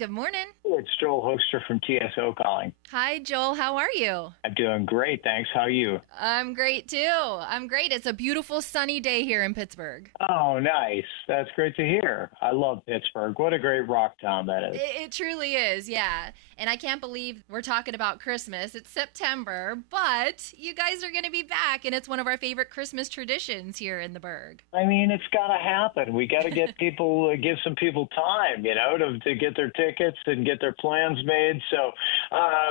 Good morning. It's Joel Hoekstra from TSO calling. Hi, Joel. How are you? I'm doing great, thanks. How are you? I'm great too. I'm great. It's a beautiful sunny day here in Pittsburgh. Oh, nice. That's great to hear. I love Pittsburgh. What a great rock town that is. It truly is, yeah. And I can't believe we're talking about Christmas. It's September, but you guys are going to be back, and it's one of our favorite Christmas traditions here in the Burgh. I mean, it's got to happen. We got to get people, give some people time, to get their tickets and get their plans made. So,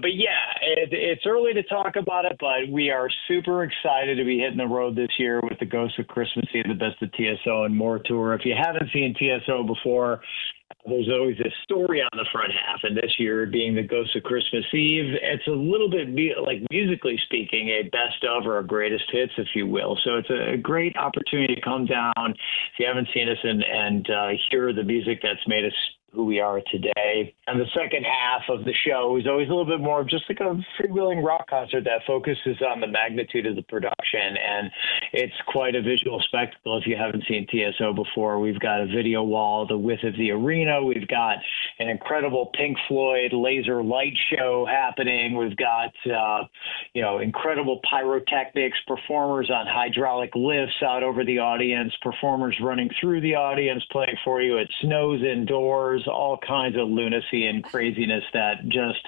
but yeah, it's early to talk about it, but we are super excited to be hitting the road this year with the Ghost of Christmas Eve, the Best of TSO and More tour. If you haven't seen TSO before, there's always a story on the front half, and this year being the Ghost of Christmas Eve, it's a little bit like musically speaking, a best of or a greatest hits, if you will. So it's a great opportunity to come down if you haven't seen us and hear the music that's made us who we are today. And the second half of the show is always a little bit more of just like a freewheeling rock concert that focuses on the magnitude of the production. And it's quite a visual spectacle if you haven't seen TSO before. We've got a video wall the width of the arena. We've got an incredible Pink Floyd laser light show happening. We've got, incredible pyrotechnics, performers on hydraulic lifts out over the audience, performers running through the audience, playing for you. It snows indoors, all kinds of lunacy and craziness that just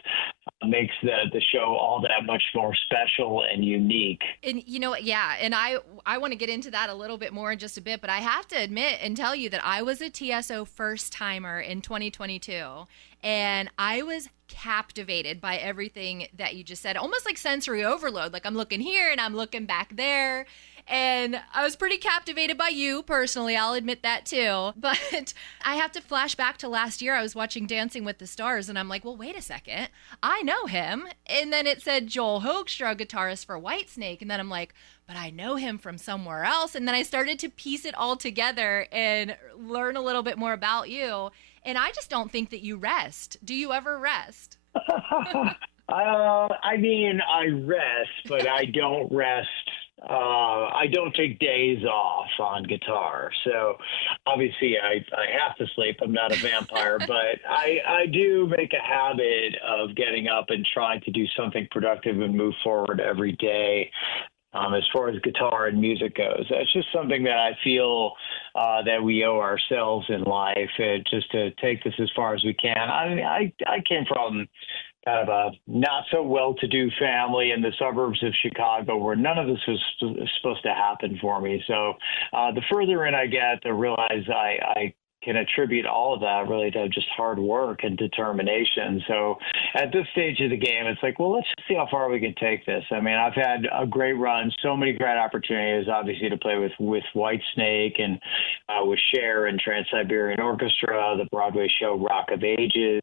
makes the show all that much more special and unique. And and I want to get into that a little bit more in just a bit, but I have to admit and tell you that I was a TSO first timer in 2022, and I was captivated by everything that you just said, almost like sensory overload. Like I'm looking here and I'm looking back there. And I was pretty captivated by you personally. I'll admit that too. But I have to flash back to last year. I was watching Dancing with the Stars and I'm like, well, wait a second. I know him. And then it said Joel Hoekstra, guitarist for Whitesnake. And then I'm like, but I know him from somewhere else. And then I started to piece it all together and learn a little bit more about you. And I just don't think that you rest. Do you ever rest? I rest, but I don't rest. I don't take days off on guitar. So obviously I have to sleep. I'm not a vampire, but I do make a habit of getting up and trying to do something productive and move forward every day. As far as guitar and music goes, that's just something that I feel that we owe ourselves in life, just to take this as far as we can. I came from kind of a not so well-to-do family in the suburbs of Chicago where none of this was supposed to happen for me. So the further in I get, to realize I can attribute all of that really to just hard work and determination. So at this stage of the game, it's like, well, let's see how far we can take this. I mean, I've had a great run, so many great opportunities, obviously, to play with Whitesnake and with Cher and Trans-Siberian Orchestra, the Broadway show Rock of Ages,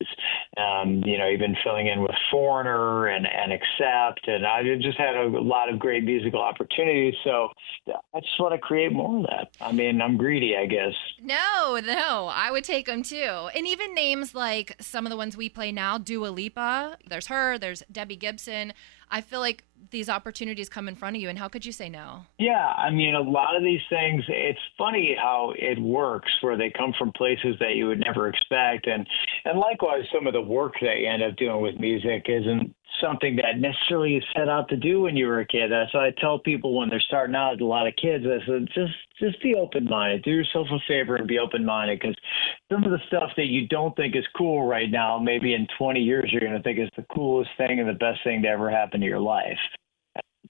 even filling in with Foreigner and Accept. And I just had a lot of great musical opportunities. So I just want to create more of that. I mean, I'm greedy, I guess. No, I would take them too. And even names like some of the ones we play now, Dua Lipa, there's her, there's Debbie Gibson. I feel like these opportunities come in front of you, and how could you say no? Yeah, I mean, a lot of these things, it's funny how it works, where they come from places that you would never expect. And likewise, some of the work that you end up doing with music isn't something that necessarily you set out to do when you were a kid. So I tell people when they're starting out, a lot of kids, I said, just be open-minded. Do yourself a favor and be open-minded, because some of the stuff that you don't think is cool right now, maybe in 20 years you're going to think is the coolest thing and the best thing to ever happen to your life.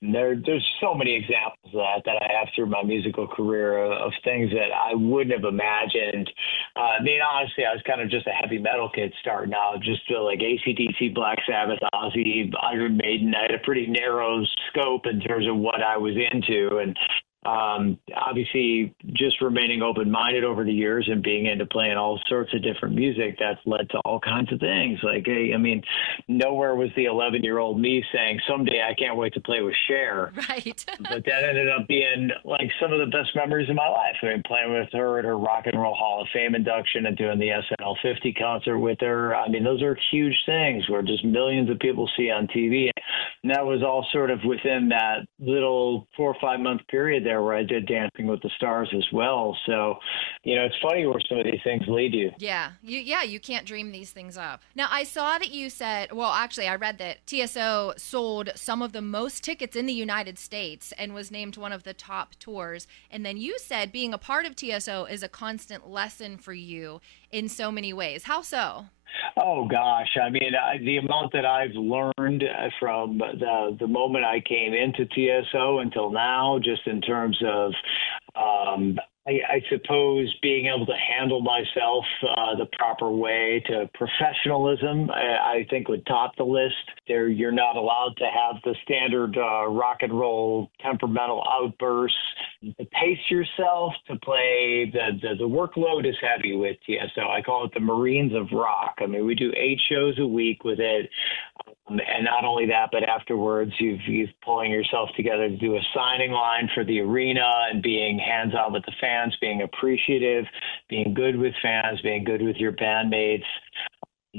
There's so many examples of that I have through my musical career of things that I wouldn't have imagined. Honestly, I was kind of just a heavy metal kid starting out, just like AC/DC, Black Sabbath, Ozzy, Iron Maiden. I had a pretty narrow scope in terms of what I was into, and obviously just remaining open-minded over the years and being into playing all sorts of different music, that's led to all kinds of things. Like, nowhere was the 11-year-old me saying someday I can't wait to play with Cher. Right. But that ended up being like some of the best memories of my life. I mean, playing with her at her Rock and Roll Hall of Fame induction and doing the SNL 50 concert with her. I mean, those are huge things where just millions of people see on TV. And that was all sort of within that little 4 or 5 month period there there where I did Dancing with the Stars as well. So, it's funny where some of these things lead you. Yeah, you can't dream these things up. Now, I saw that you said, well, actually, I read that TSO sold some of the most tickets in the United States and was named one of the top tours. And then you said being a part of TSO is a constant lesson for you in so many ways. How so? Oh gosh, I mean, the amount that I've learned from the moment I came into TSO until now, just in terms of, I suppose, being able to handle myself the proper way, to professionalism, I think would top the list. You're not allowed to have the standard rock and roll temperamental outbursts. To pace yourself, to play, the workload is heavy with TSO. I call it the Marines of Rock. I mean, we do 8 shows a week with it. And not only that, but afterwards, you've pulling yourself together to do a signing line for the arena and being hands-on with the fans, being appreciative, being good with fans, being good with your bandmates.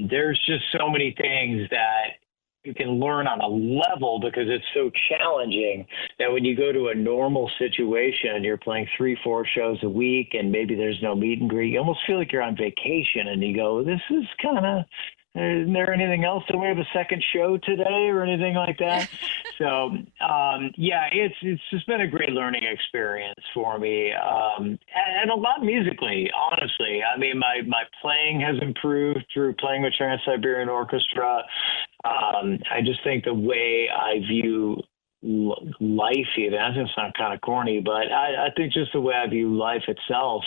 There's just so many things that you can learn on a level because it's so challenging that when you go to a normal situation, you're playing 3-4 shows a week and maybe there's no meet and greet. You almost feel like you're on vacation and you go, this is kind of, isn't there anything else? Do we have a second show today or anything like that? So, it's just been a great learning experience for me. And a lot musically, honestly. I mean, my playing has improved through playing with Trans-Siberian Orchestra. I just think the way I view life, even, that's going to sound kind of corny, but I think just the way I view life itself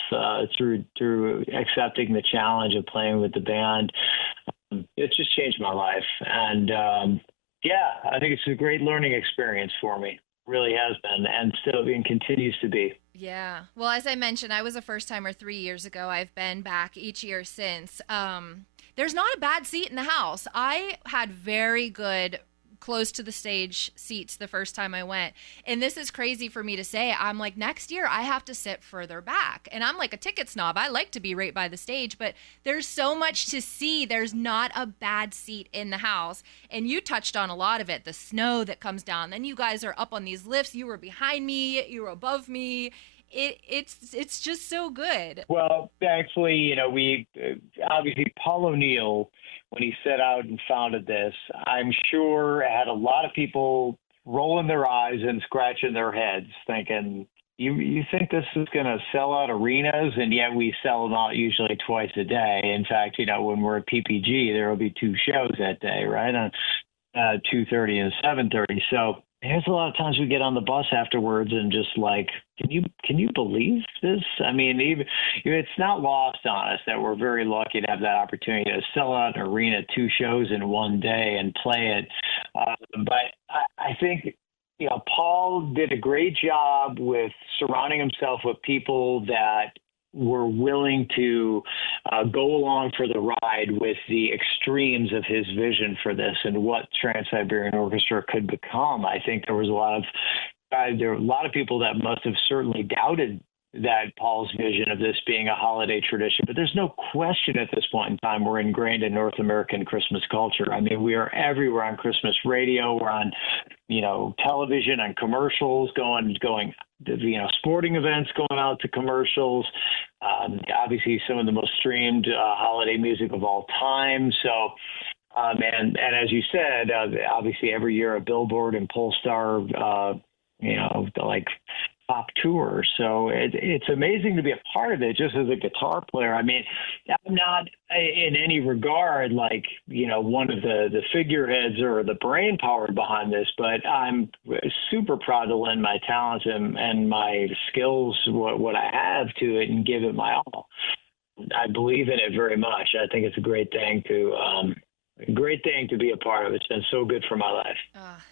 through accepting the challenge of playing with the band, it's just changed my life. And I think it's a great learning experience for me. Really has been, and still and continues to be. Yeah. Well, as I mentioned, I was a first timer 3 years ago. I've been back each year since. There's not a bad seat in the house. I had very good close to the stage seats the first time I went. And this is crazy for me to say. I'm like, next year I have to sit further back. And I'm like a ticket snob. I like to be right by the stage, but there's so much to see. There's not a bad seat in the house. And you touched on a lot of it, the snow that comes down. Then you guys are up on these lifts. You were behind me. You were above me. It's just so good. Well, thankfully, we obviously Paul O'Neill, when he set out and founded this, I'm sure had a lot of people rolling their eyes and scratching their heads thinking, you think this is going to sell out arenas? And yet we sell them out usually twice a day. In fact, when we're at PPG, there will be 2 shows that day, right? On 2:30 and 7:30. So there's a lot of times we get on the bus afterwards and just like, can you believe this? I mean, even it's not lost on us that we're very lucky to have that opportunity to sell out an arena 2 shows in one day and play it. But I think, Paul did a great job with surrounding himself with people that were willing to go along for the ride with the extremes of his vision for this and what Trans-Siberian Orchestra could become. I think there were a lot of people that must have certainly doubted that Paul's vision of this being a holiday tradition, but there's no question at this point in time we're ingrained in North American Christmas culture. I mean, we are everywhere on Christmas radio. We're on, television, on commercials, going, sporting events going out to commercials. Obviously, some of the most streamed holiday music of all time. So, and as you said, obviously every year a Billboard and Polestar, like top tour. So it's amazing to be a part of it just as a guitar player. I mean, I'm not in any regard like, one of the figureheads or the brain power behind this, but I'm super proud to lend my talents and my skills, what I have to it and give it my all. I believe in it very much. I think it's a great thing to be a part of. It's been so good for my life.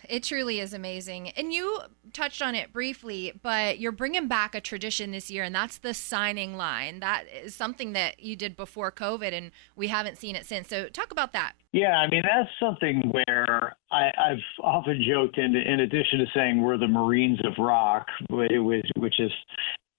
It truly is amazing. And you touched on it briefly, but you're bringing back a tradition this year, and that's the signing line. That is something that you did before COVID, and we haven't seen it since. So talk about that. Yeah, I mean, that's something where I've often joked, in addition to saying we're the Marines of rock, which is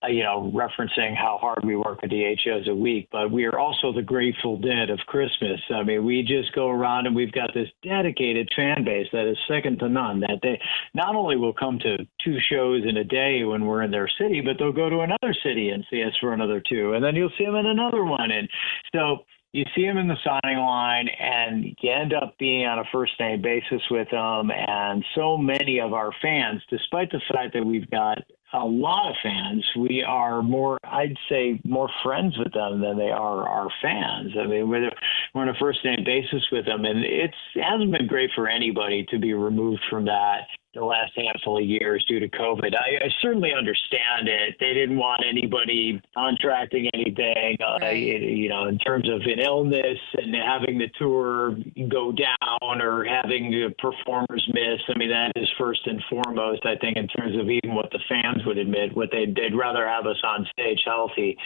referencing how hard we work with the 8 shows a week, but we are also the Grateful Dead of Christmas. I mean, we just go around and we've got this dedicated fan base that is second to none, that they not only will come to 2 shows in a day when we're in their city, but they'll go to another city and see us for another 2. And then you'll see them in another one. And so you see them in the signing line, and you end up being on a first-name basis with them. And so many of our fans, despite the fact that we've got a lot of fans, we are I'd say more friends with them than they are our fans. I mean, we're on a first-name basis with them, and it hasn't been great for anybody to be removed from that the last handful of years due to COVID. I certainly understand it. They didn't want anybody contracting anything, Right. In terms of an illness and having the tour go down or having the performers miss. I mean, that is first and foremost, I think, in terms of even what the fans would admit, what they'd rather have us on stage healthy.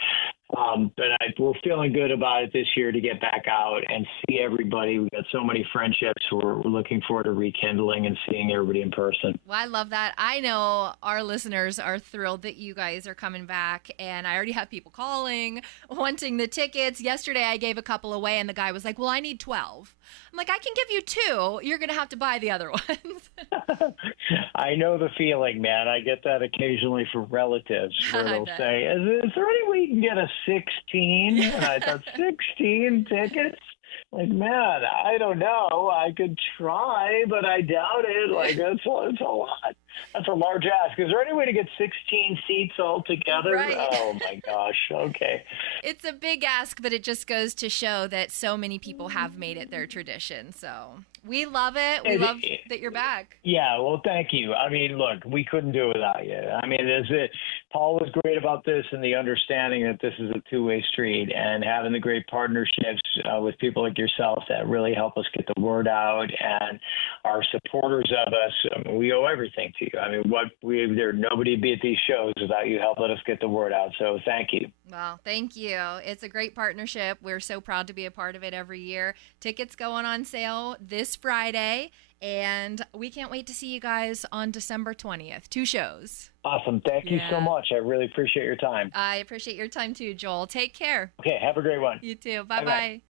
But we're feeling good about it this year to get back out and see everybody. We've got so many friendships. We're looking forward to rekindling and seeing everybody in person. Well, I love that. I know our listeners are thrilled that you guys are coming back, and I already have people calling, wanting the tickets. Yesterday, I gave a couple away, and the guy was like, well, I need 12. I'm like, I can give you 2. You're going to have to buy the other ones. I know the feeling, man. I get that occasionally from relatives where they'll say, is there any way you can get a 16? Yeah. And I thought, 16 tickets? Like, man, I don't know. I could try, but I doubt it. Like, that's a lot. That's a large ask. Is there any way to get 16 seats all together? Right. Oh, my gosh. Okay. It's a big ask, but it just goes to show that so many people have made it their tradition. So we love it. We love that you're back. Yeah, well, thank you. I mean, look, we couldn't do it without you. I mean, Paul was great about this and the understanding that this is a two-way street and having the great partnerships with people like yourself that really help us get the word out and are supporters of us. I mean, we owe everything to you. I mean, nobody would be at these shows without you helping us get the word out. So thank you. Well, thank you. It's a great partnership. We're so proud to be a part of it every year. Tickets going on sale this Friday, and we can't wait to see you guys on December 20th. 2 shows. Awesome. Thank you so much. I really appreciate your time. I appreciate your time too, Joel. Take care. Okay. Have a great one. You too. Bye-bye. Bye-bye.